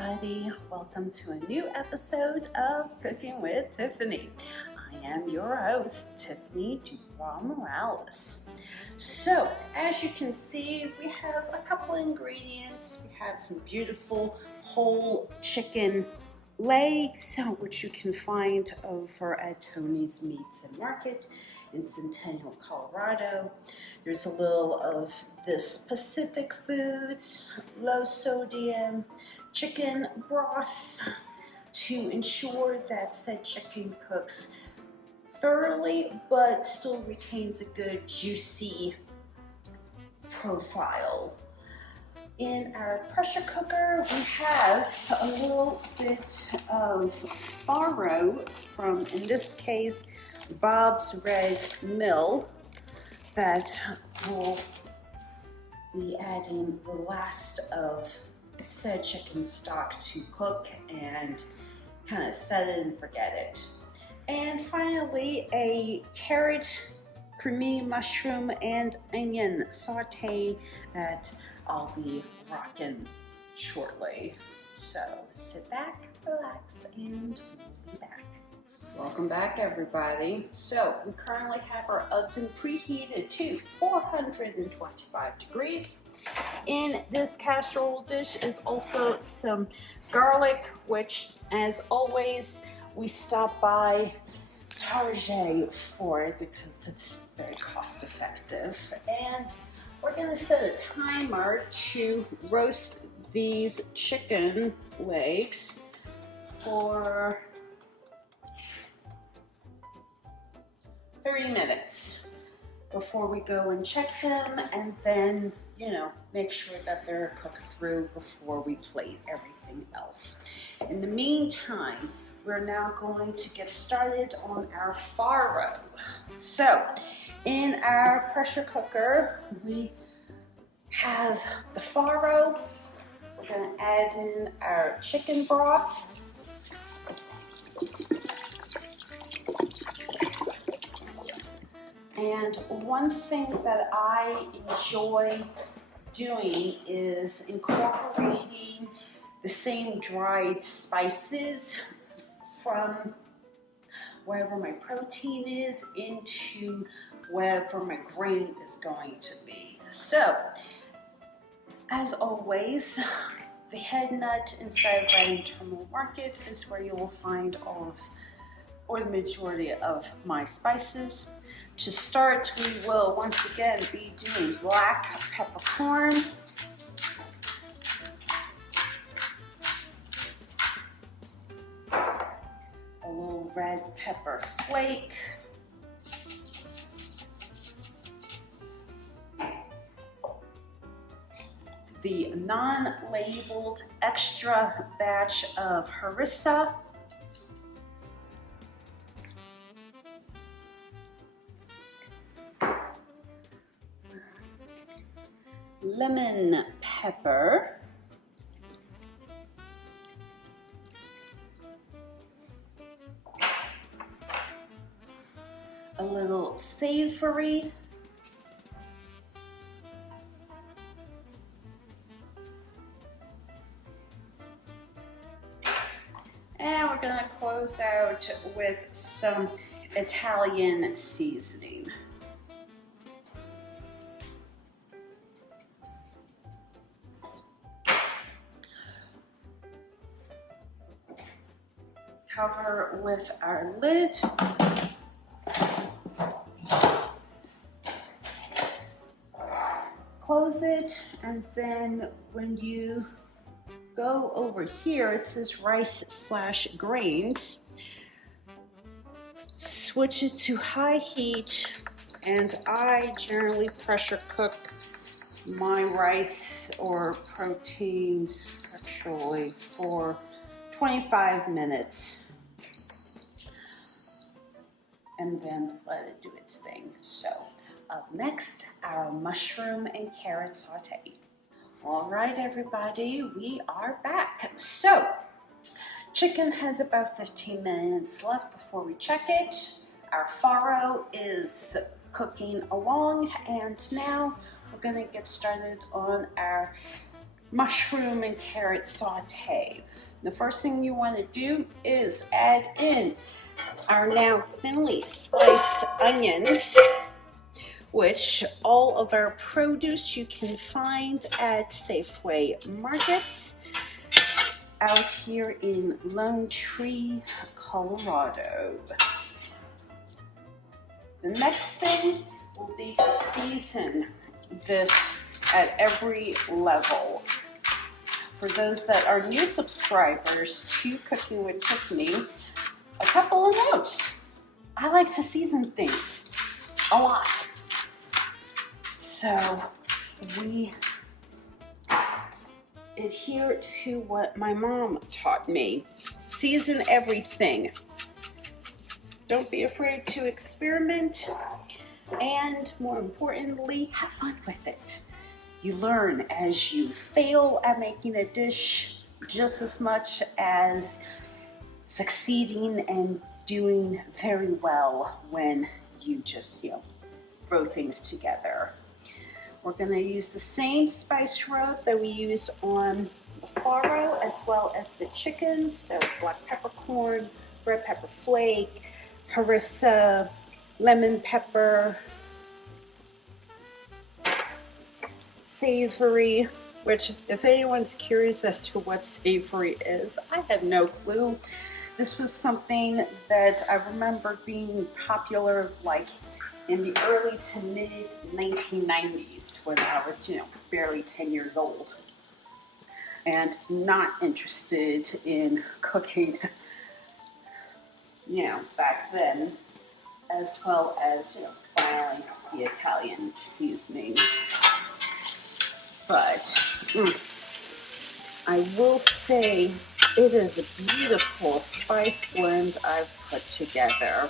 everybody. Welcome to a new episode of Cooking with Tiffany. I am your host, Tiffany DuBois-Morales. So, as you can see, we have a couple ingredients. We have some beautiful whole chicken legs, which you can find over at Tony's Meats and Market in Centennial, Colorado. There's a little of this Pacific Foods, low sodium chicken broth to ensure that said chicken cooks thoroughly but still retains a good juicy profile. In our pressure cooker, we have a little bit of Farro from, in this case, Bob's Red Mill, that will be adding the last of said chicken stock to cook and kind of set it and forget it. And finally, a carrot, creamy mushroom, and onion saute that I'll be rocking shortly. So sit back, relax, and we'll be back. Welcome back, everybody. So we currently have our oven preheated to 425 degrees. In this casserole dish is also some garlic, which, as always, we stop by Target for because it's very cost effective. And we're gonna set a timer to roast these chicken legs for 30 minutes before we go and check them, and then, make sure that they're cooked through before we plate everything else. In the meantime, we're now going to get started on our farro. So, in our pressure cooker, we have the farro. We're going to add in our chicken broth. And one thing that I enjoy doing is incorporating the same dried spices from wherever my protein is into wherever my grain is going to be. So, as always, the head nut inside of Red Terminal Market is where you will find the majority of my spices. To start, we will once again be doing black peppercorn, a little red pepper flake, the non-labeled extra batch of harissa, lemon pepper, a little savory, and we're going to close out with some Italian seasoning. Cover with our lid. Close it, and then when you go over here, it says rice/grains. Switch it to high heat, and I generally pressure cook my rice or proteins actually for 25 minutes. And then let it do its thing. So, up next, our mushroom and carrot saute. All right, everybody, we are back. So, chicken has about 15 minutes left before we check it. Our farro is cooking along, and now we're gonna get started on our mushroom and carrot saute. The first thing you want to do is add in our now thinly sliced onions, which all of our produce you can find at Safeway markets out here in Lone Tree, Colorado. The next thing will be to season this at every level. For those that are new subscribers to Cooking with Tiffany, a couple of notes. I like to season things a lot. So we adhere to what my mom taught me. Season everything. Don't be afraid to experiment, and more importantly, have fun with it. You learn as you fail at making a dish just as much as succeeding and doing very well when you just, throw things together. We're going to use the same spice rub that we used on the farro as well as the chicken. So black peppercorn, red pepper flake, harissa, lemon pepper, savory, which if anyone's curious as to what savory is, I have no clue. This was something that I remember being popular like in the early to mid 1990s when I was, barely 10 years old and not interested in cooking, back then, as well as, buying the Italian seasoning. But I will say it is a beautiful spice blend I've put together.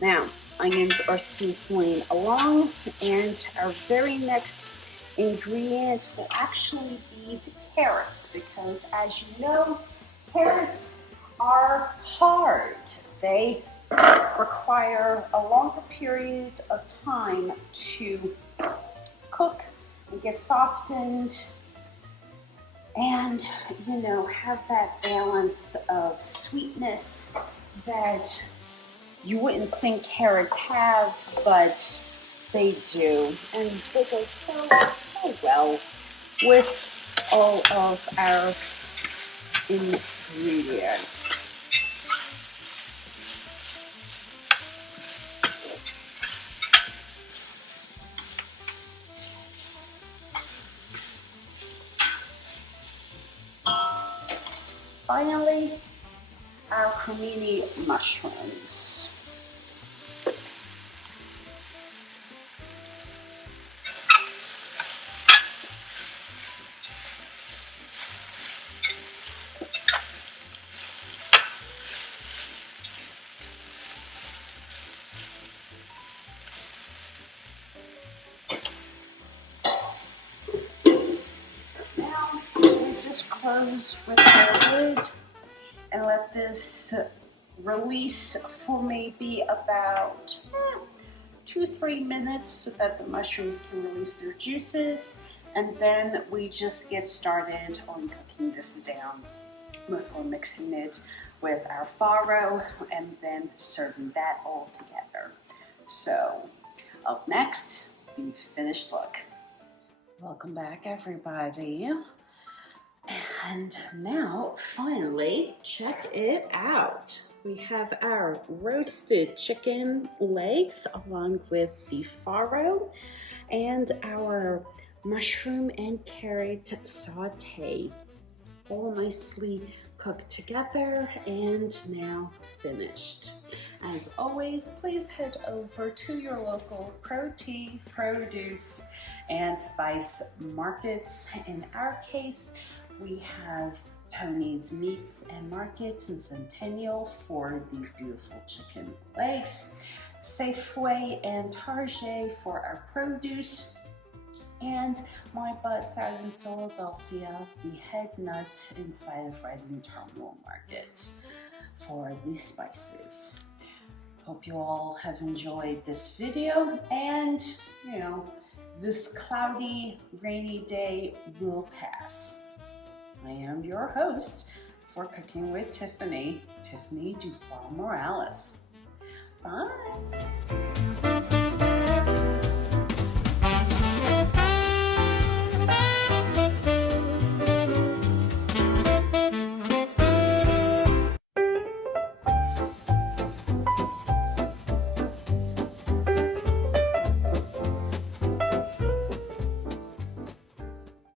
Now, onions are sizzling along, and our very next ingredient will actually be the carrots, because as you know, carrots are hard. They require a longer period of time to cook and get softened and, have that balance of sweetness that you wouldn't think carrots have, but they do. And they go so well with all of our ingredients. Finally, our cremini mushrooms. Now, we just close with our lid and let this release for maybe about 2-3 minutes so that the mushrooms can release their juices, and then we just get started on cooking this down before mixing it with our farro and then serving that all together. So up next, the finished look. Welcome back, everybody. And now, finally, check it out. We have our roasted chicken legs along with the farro and our mushroom and carrot saute, all nicely cooked together and now finished. As always, please head over to your local protein, produce, and spice markets. In our case, we have Tony's Meats and Markets in Centennial for these beautiful chicken legs, Safeway and Target for our produce, and My Butts out in Philadelphia, the Head Nut inside of Reading Terminal Market for these spices. Hope you all have enjoyed this video, and this cloudy, rainy day will pass. I am your host for Cooking with Tiffany, Tiffany DuBois-Morales. Bye.